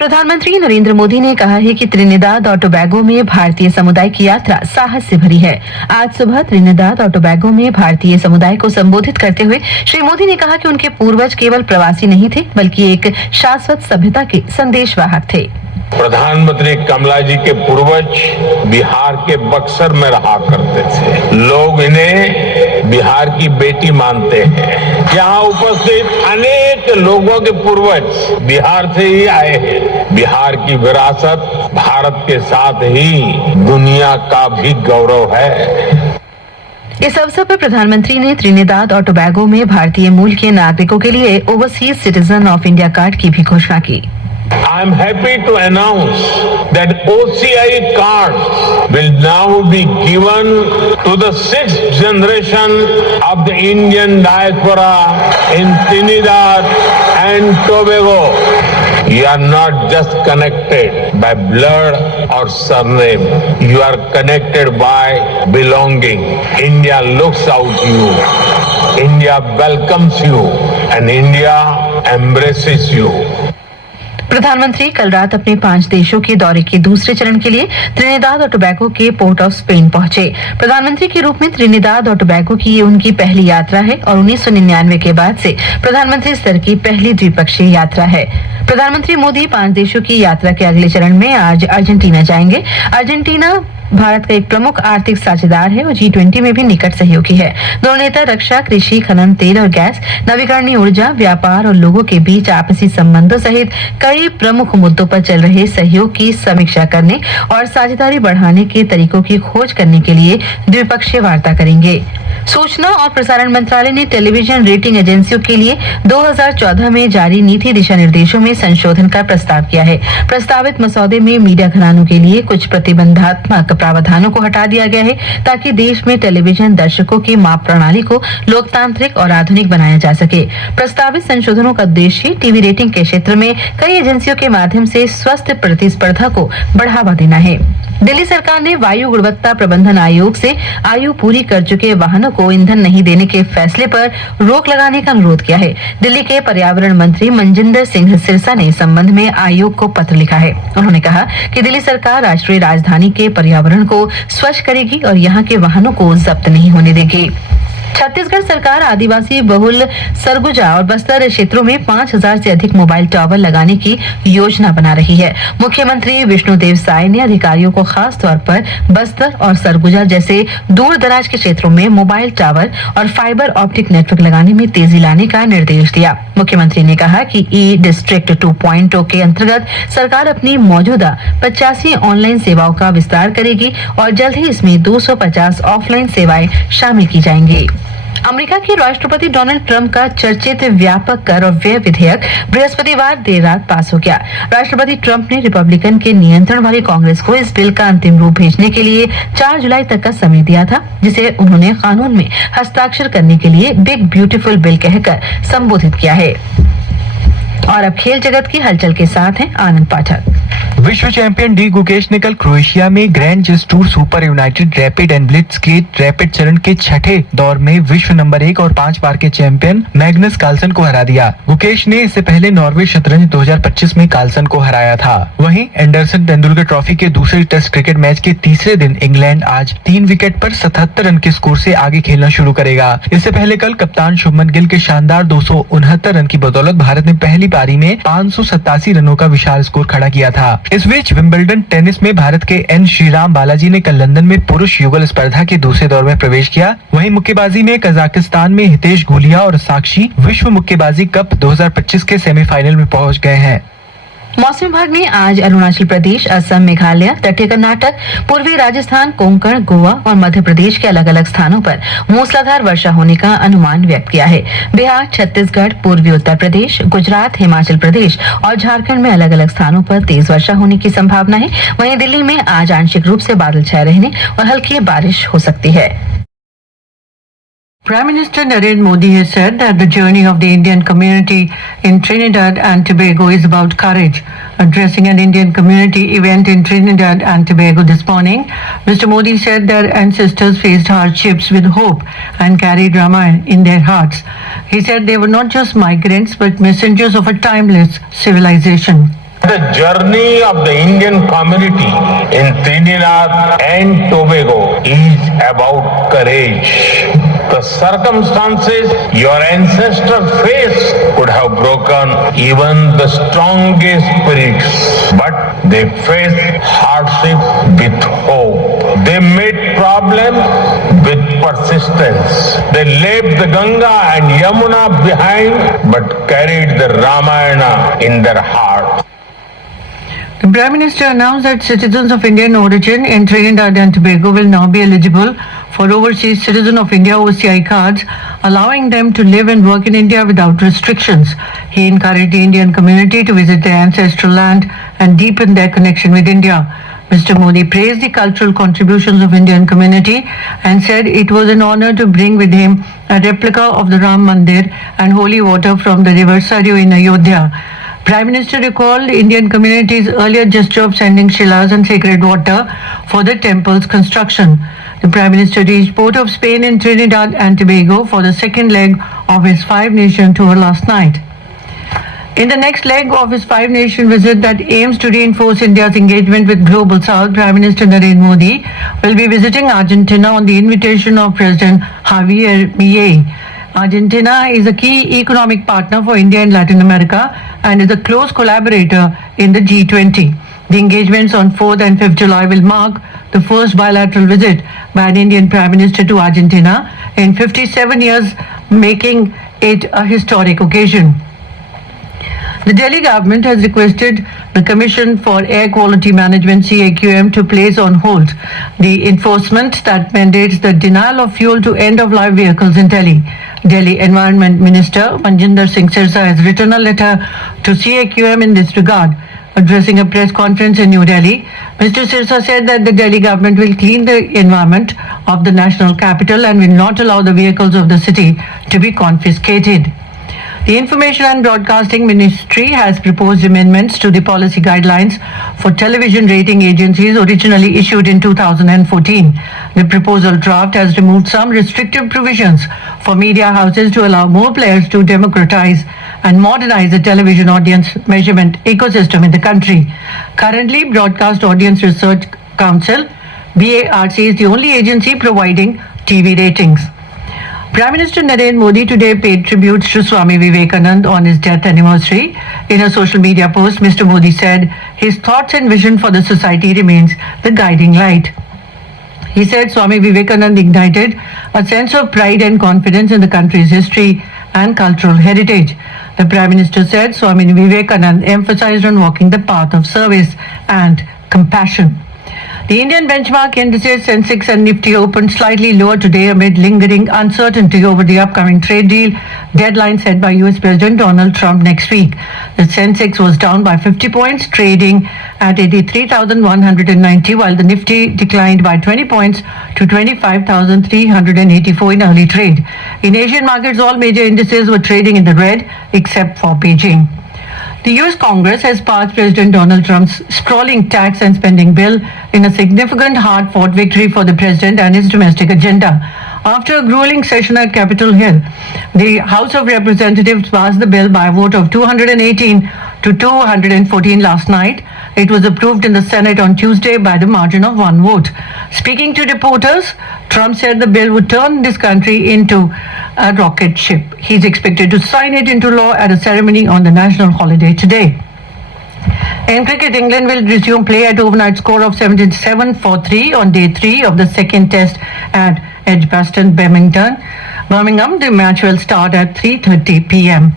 प्रधानमंत्री नरेंद्र मोदी ने कहा है कि त्रिनिदाद और टोबैगो में भारतीय समुदाय की यात्रा साहस से भरी है। आज सुबह त्रिनिदाद और टोबैगो में भारतीय समुदाय को संबोधित करते हुए श्री मोदी ने कहा कि उनके पूर्वज केवल प्रवासी नहीं थे, बल्कि एक शाश्वत सभ्यता के संदेशवाहक थे। प्रधानमंत्री कमला जी के पूर्वज बिहार के बक्सर में रहा करते थे। लोग इन्हें बिहार की बेटी मानते हैं। यहाँ उपस्थित अनेक लोगों के पूर्वज बिहार से ही आए हैं। बिहार की विरासत भारत के साथ ही दुनिया का भी गौरव है। इस अवसर पर प्रधानमंत्री ने त्रिनिदाद और टोबैगो में भारतीय मूल के नागरिकों के लिए overseas citizen of India card की भी घोषणा की। I am happy to announce that OCI cards will now be given to the sixth generation of the Indian diaspora in Trinidad and Tobago. You are not just connected by blood or surname. You are connected by belonging. India looks out to you. India welcomes you and India embraces you. प्रधानमंत्री कल रात अपने 5 देशों के दौरे के दूसरे चरण के लिए त्रिनिदाद और टोबैगो के पोर्ट ऑफ स्पेन पहुंचे। प्रधानमंत्री के रूप में त्रिनिदाद और टोबैगो की ये उनकी पहली यात्रा है और 1999 के बाद से प्रधानमंत्री स्तर की पहली द्विपक्षीय यात्रा है। प्रधानमंत्री मोदी 5 देशों की यात्रा के अगले चरण में आज अर्जेंटीना जाएंगे। अर्जेंटीना भारत का एक प्रमुख आर्थिक साझेदार है और G20 में भी निकट सहयोगी है। दोनों नेता रक्षा, कृषि, खनन, तेल और गैस, नवीकरणीय ऊर्जा, व्यापार और लोगों के बीच आपसी संबंधों सहित कई प्रमुख मुद्दों पर चल रहे सहयोग की समीक्षा करने और साझेदारी बढ़ाने के तरीकों की खोज करने के लिए द्विपक्षीय वार्ता करेंगे। सूचना और प्रसारण मंत्रालय ने टेलीविजन रेटिंग एजेंसियों के लिए 2014 में जारी नीति दिशा निर्देशों में संशोधन का प्रस्ताव किया है। प्रस्तावित मसौदे में मीडिया घरानों के लिए कुछ प्रतिबंधात्मक प्रावधानों को हटा दिया गया है ताकि देश में टेलीविजन दर्शकों की माप प्रणाली को लोकतांत्रिक और आधुनिक बनाया जा सके। प्रस्तावित संशोधनों का उद्देश्य टीवी रेटिंग के क्षेत्र में कई एजेंसियों के माध्यम से स्वस्थ प्रतिस्पर्धा को बढ़ावा देना है। दिल्ली सरकार ने वायु गुणवत्ता प्रबंधन आयोग से आयु पूरी कर चुके वाहनों को ईंधन नहीं देने के फैसले पर रोक लगाने का अनुरोध किया है। दिल्ली के पर्यावरण मंत्री मनजिंदर सिंह सिरसा ने इस संबंध में आयोग को पत्र लिखा है। उन्होंने कहा कि दिल्ली सरकार राष्ट्रीय राजधानी के पर्यावरण को स्वच्छ करेगी और यहाँ के वाहनों को जब्त नहीं होने देगी। छत्तीसगढ़ सरकार आदिवासी बहुल सरगुजा और बस्तर क्षेत्रों में 5000 से अधिक मोबाइल टावर लगाने की योजना बना रही है। मुख्यमंत्री विष्णुदेव साय ने अधिकारियों को खास तौर पर बस्तर और सरगुजा जैसे दूर दराज के क्षेत्रों में मोबाइल टावर और फाइबर ऑप्टिक नेटवर्क लगाने में तेजी लाने का निर्देश दिया। मुख्यमंत्री ने कहा कि ई डिस्ट्रिक्ट 2.0 के अंतर्गत सरकार अपनी मौजूदा 85 ऑनलाइन सेवाओं का विस्तार करेगी और जल्द ही इसमें 250 ऑफलाइन सेवाएं शामिल की जाएंगी। अमेरिका के राष्ट्रपति डोनाल्ड ट्रंप का चर्चित व्यापक कर और व्यय विधेयक बृहस्पतिवार देर रात पास हो गया। राष्ट्रपति ट्रंप ने रिपब्लिकन के नियंत्रण वाली कांग्रेस को इस बिल का अंतिम रूप भेजने के लिए 4 जुलाई तक का समय दिया था, जिसे उन्होंने कानून में हस्ताक्षर करने के लिए बिग ब्यूटीफुल बिल कहकर संबोधित किया है। और अब खेल जगत की हलचल के साथ हैं आनंद पाठक। विश्व चैंपियन डी गुकेश ने कल क्रोएशिया में grand chess tour super united rapid and blitz के रैपिड चरण के छठे दौर में विश्व नंबर 1 और 5 बार के चैंपियन मैग्नस कार्लसन को हरा दिया। गुकेश ने इससे पहले नॉर्वे शतरंज 2025 में कार्लसन को हराया था। वहीं एंडरसन तेंदुलकर ट्रॉफी के दूसरे टेस्ट क्रिकेट मैच के तीसरे दिन इंग्लैंड आज 3 विकेट पर 77 रन के स्कोर से आगे खेलना शुरू करेगा। इससे पहले कल कप्तान शुभमन गिल के शानदार 269 रन की बदौलत भारत ने पहली पारी में 587 रनों का विशाल स्कोर खड़ा किया था। इस बीच विंबलडन टेनिस में भारत के एन श्रीराम बालाजी ने कल लंदन में पुरुष युगल स्पर्धा के दूसरे दौर में प्रवेश किया। वहीं मुक्केबाजी में कजाकिस्तान में हितेश गुलिया और साक्षी विश्व मुक्केबाजी कप 2025 के सेमीफाइनल में पहुंच गए हैं। मौसम विभाग ने आज अरुणाचल प्रदेश, असम, मेघालय, तटीय कर्नाटक, पूर्वी राजस्थान, कोंकण, गोवा और मध्य प्रदेश के अलग अलग स्थानों पर मूसलाधार वर्षा होने का अनुमान व्यक्त किया है। बिहार, छत्तीसगढ़, पूर्वी उत्तर प्रदेश, गुजरात, हिमाचल प्रदेश और झारखंड में अलग अलग स्थानों पर तेज वर्षा होने की संभावना है। वहीं दिल्ली में आज आंशिक रूप से बादल छाए रहने और हल्की बारिश हो सकती है। Prime Minister Narendra Modi has said that the journey of the Indian community in Trinidad and Tobago is about courage. Addressing an Indian community event in Trinidad and Tobago this morning, Mr. Modi said their ancestors faced hardships with hope and carried Ramayana in their hearts. He said they were not just migrants but messengers of a timeless civilization. The journey of the Indian community in Trinidad and Tobago is about courage. The circumstances your ancestors faced could have broken even the strongest spirits, but they faced hardship with hope. They met problems with persistence. They left the Ganga and Yamuna behind, but carried the Ramayana in their hearts. The Prime Minister announced that citizens of Indian origin in Trinidad and Tobago will now be eligible for Overseas Citizen of India OCI cards, allowing them to live and work in India without restrictions. He encouraged the Indian community to visit their ancestral land and deepen their connection with India. Mr. Modi praised the cultural contributions of Indian community and said it was an honor to bring with him a replica of the Ram Mandir and holy water from the river Saryu in Ayodhya. Prime Minister recalled Indian community's earlier gesture of sending shilas and sacred water for the temple's construction. The Prime Minister reached Port of Spain in Trinidad and Tobago for the second leg of his five-nation tour last night. In the next leg of his five-nation visit that aims to reinforce India's engagement with Global South, Prime Minister Narendra Modi will be visiting Argentina on the invitation of President Javier Milei. Argentina is a key economic partner for India and Latin America and is a close collaborator in the G20. The engagements on 4th and 5th July will mark the first bilateral visit by an Indian Prime Minister to Argentina in 57 years, making it a historic occasion. The Delhi government has requested the Commission for Air Quality Management CAQM to place on hold the enforcement that mandates the denial of fuel to end-of-life vehicles in Delhi. Delhi Environment Minister Manjinder Singh Sirsa has written a letter to CAQM in this regard. Addressing a press conference in New Delhi, Mr. Sirsa said that the Delhi government will clean the environment of the national capital and will not allow the vehicles of the city to be confiscated. The Information and Broadcasting Ministry has proposed amendments to the policy guidelines for television rating agencies originally issued in 2014. The proposal draft has removed some restrictive provisions for media houses to allow more players to democratize and modernize the television audience measurement ecosystem in the country. Currently, Broadcast Audience Research Council (BARC) is the only agency providing TV ratings. Prime Minister Narendra Modi today paid tributes to Swami Vivekananda on his death anniversary. In a social media post, Mr. Modi said his thoughts and vision for the society remains the guiding light. He said Swami Vivekananda ignited a sense of pride and confidence in the country's history and cultural heritage. The Prime Minister said Swami Vivekananda emphasized on walking the path of service and compassion. The Indian benchmark indices Sensex and Nifty opened slightly lower today amid lingering uncertainty over the upcoming trade deal deadline set by US President Donald Trump next week. The Sensex was down by 50 points, trading at 83,190, while the Nifty declined by 20 points to 25,384 in early trade. In Asian markets, all major indices were trading in the red except for Beijing. The US Congress has passed President Donald Trump's sprawling tax and spending bill in a significant hard-fought victory for the president and his domestic agenda. After a grueling session at Capitol Hill, the House of Representatives passed the bill by a vote of 218 to 214 last night. It was approved in the Senate on Tuesday by the margin of one vote. Speaking to reporters, Trump said the bill would turn this country into a rocket ship. He's expected to sign it into law at a ceremony on the national holiday today. In cricket, England will resume play at overnight score of 77-3 on day 3 of the second test at Edgbaston, Birmingham. The match will start at 3:30 p.m.